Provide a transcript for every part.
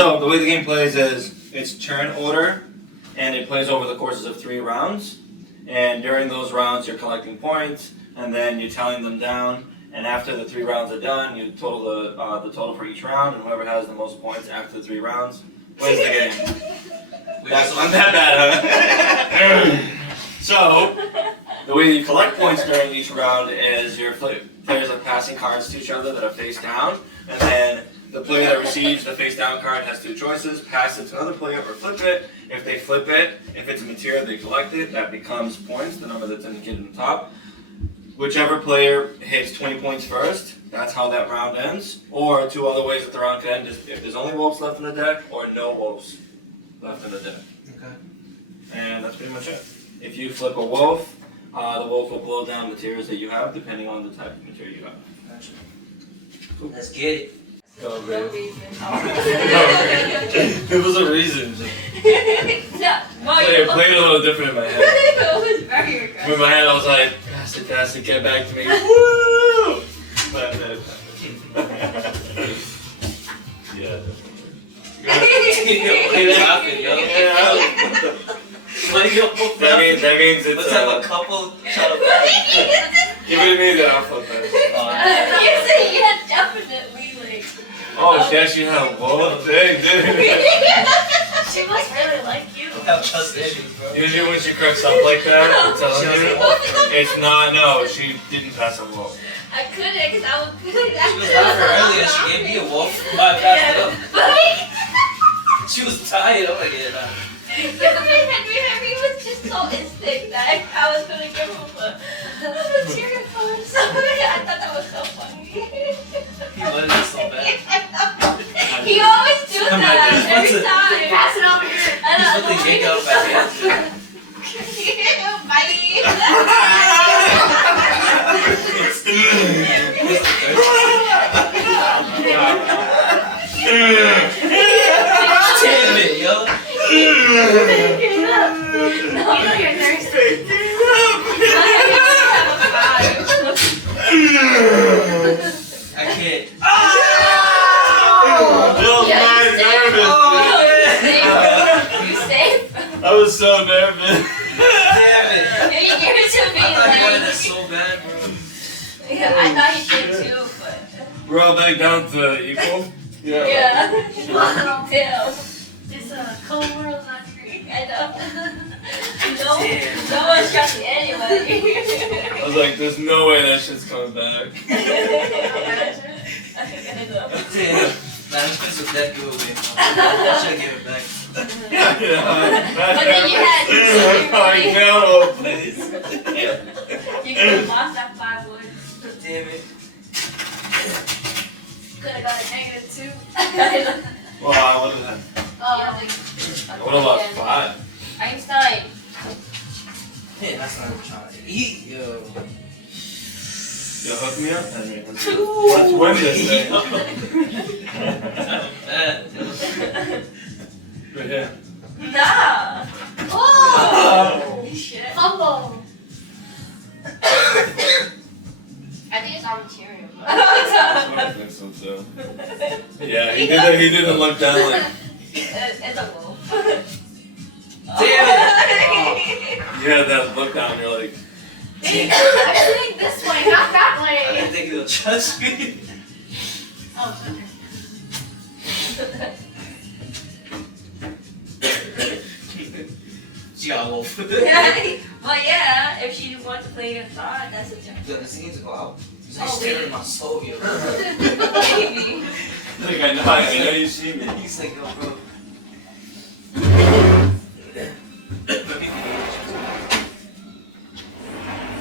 So the way the game plays is it's turn order, and it plays over the courses of 3 rounds. And during those rounds, you're collecting points, and then you're tallying them down. And after the 3 rounds are done, you total the total for each round, and whoever has the most points after the 3 rounds wins the game. That's not that bad, huh? So the way you collect points during each round is your players are passing cards to each other that are face down, and then the player that receives the face down card has 2 choices: pass it to another player or flip it. If they flip it, if it's a material they collect it, that becomes points, the number that's indicated on the top. Whichever player hits 20 points first, that's how that round ends. Or 2 other ways that the round can end is if there's only wolves left in the deck or no wolves left in the deck. Okay. And that's pretty much it. If you flip a wolf, the wolf will blow down materials that you have depending on the type of material you have. Gotcha. Cool. Let's get it. No reason. There was a reason. It played a little different in my head. It was very aggressive. In my head, I was like, pass it, get back to me. Woo! But then it happened. Yeah. That means it's. Let's have a couple. Give it to me, then I'll flip it. You said you had definitely like. Oh, she actually had a wolf thing, didn't She must really like you. Without trust issues, bro. Usually when she crooks up like that, I'm telling you, it's not, no, she didn't pass a wolf. I couldn't because I was good. She was laughing earlier. She gave me a wolf. I passed it up. She was tired. I'm like, yeah, nah. Henry was just so instinct that I was gonna give him a material card. So I thought that was so funny. He wanted it so bad. He always do that every time. Pass it over here. He's with the gig out back here. Bye. Damn it, yo. No, you're thirsty. I can't. You safe? I was so nervous. Damn it. You give it to me. I thought you wanted this so bad, bro. Yeah, I thought you did too, but. We're all back down to equal? Yeah. Damn. It's a cold world on screen. I know. No one's trusting anybody. I was like, there's no way that shit's coming back. Damn. Nah, I'm supposed to that giveaway. I should give it back. Yeah. But then you had Like, no, please. you could have lost that 5 wood. Damn it. Could have got a -2. Well, I would have lost 5. Einstein. Yeah, that's not even trying to eat, yo. Yo, hook me up, Henry. Let's win this thing. Right here. Nah. Oh. Shit. Humble. I think it's our material. I think so too. Yeah, he didn't look down like. It's a wolf. Damn it! You had that look down, you're like. I think this way, not that I way. didn't think he'll trust me. Oh. She got a wolf. Well, yeah, if she wants to play against God, that's a different. Then the scenes go out. He's Oh, staring wait. at my soul, yo. Maybe. Like, I know you see me. He's like, yo, bro.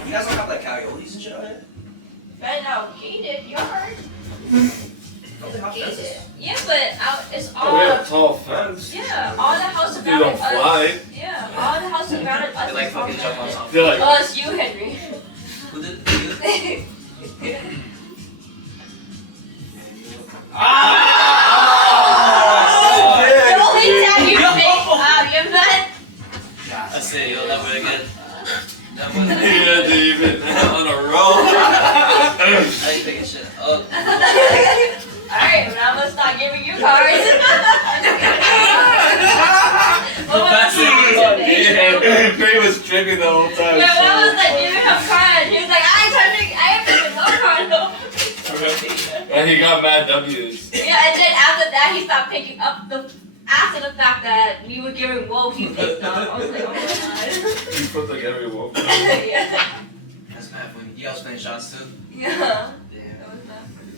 You guys don't have like coyotes and shit out here? Right now, gated yard. Don't they have Gated. fences? Yeah, but it's Oh, we have all. a tall fence. Yeah, all the houses They around don't fly. Yeah, all the houses around us. They like fucking jump on something. They're like. Oh, it's you, Henry. Who did you? The only time you think, you're mad. That's it, yo, that way again. That way Yeah, again. dude, you've been on a roll. I ain't picking shit up. Alright, but I'm gonna start giving you cards. me the whole time. But I was like giving him card. He was like, I have to no card. And he got mad W's. Yeah, and then after that, he stopped picking up after the fact that we were giving wolf, he picked up. I was like, oh my god. You put like every wolf. Yeah. That's bad for you. You guys playing shots too? Yeah. Damn. That was bad for me.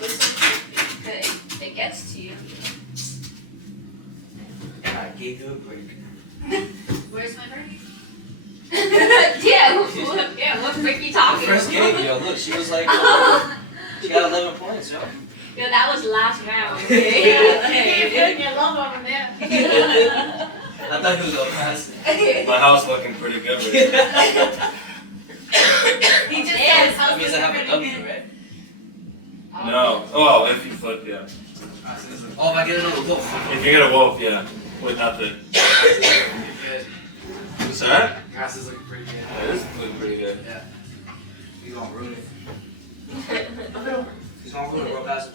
But so it gets to you. I gave you a break. Where's my break? Yeah, what break you talking First about? game, yo. Look, she was like, she got 11 points, yo. Yeah, that was last round. Okay. Putting your love over there. I thought he was gonna pass it. My house looking pretty good right He just Yeah, says, That means I have a W, right? now. No. Oh, if you flip, yeah. Oh, if I get another wolf. If you get a wolf, yeah. With nothing. What's that? Grass is looking pretty good. Yeah, this is looking pretty good. He's gonna ruin it. He's gonna ruin it real fast.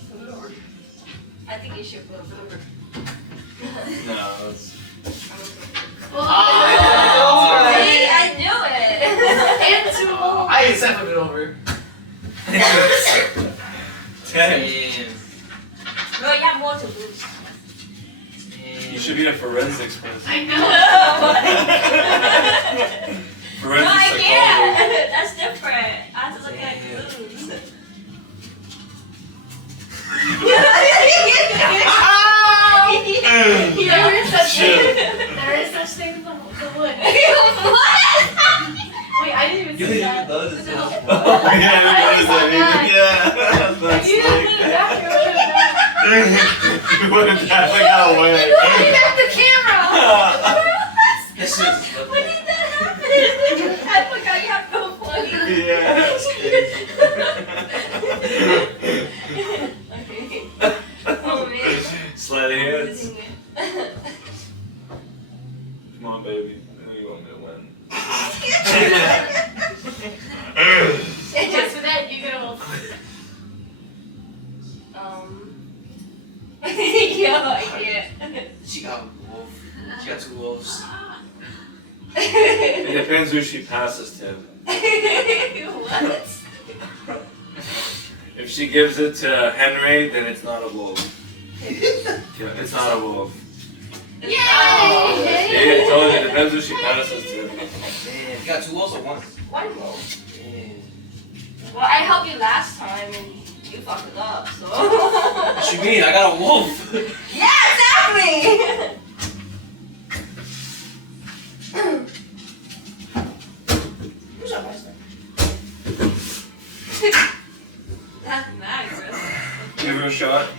I think you should flip over. No, it's. See, I knew it. and two more. I ain't set it over. Ten. Damn. Bro, you have more to lose. You should be a forensics person. I know. No, Forensic I psychologist. can't. That's different. I have to look at clues. There is such Shit. thing. There is such thing as the wood. What? Wait, I didn't even You see didn't that. even notice it. Oh, yeah, yeah, that's You didn't put it back. You put it back. You would have definitely got away. You got the camera. This shit is When did that happen? I forgot you have no funny. Yeah. Okay. Oh man. Sleight of hands. Losing it. Come on, baby. I know you want me to win. Just for that, you get a wolf. Yeah, yeah. She got a wolf. She got two wolves. It depends who she passes to. What? If she gives it to Henry, then it's not a wolf. Yeah, it's not a wolf. Yay! Yeah, I told you, it depends who she passes to. Damn. You got two wolves or one? One wolf. Damn. Well, I helped you last time and you fucked it up, so. What you mean? I got a wolf. Yeah, exactly! Who's your best friend? That's nice, bro. Give her a shot.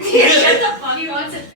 Yeah, shut the fuck He wants it.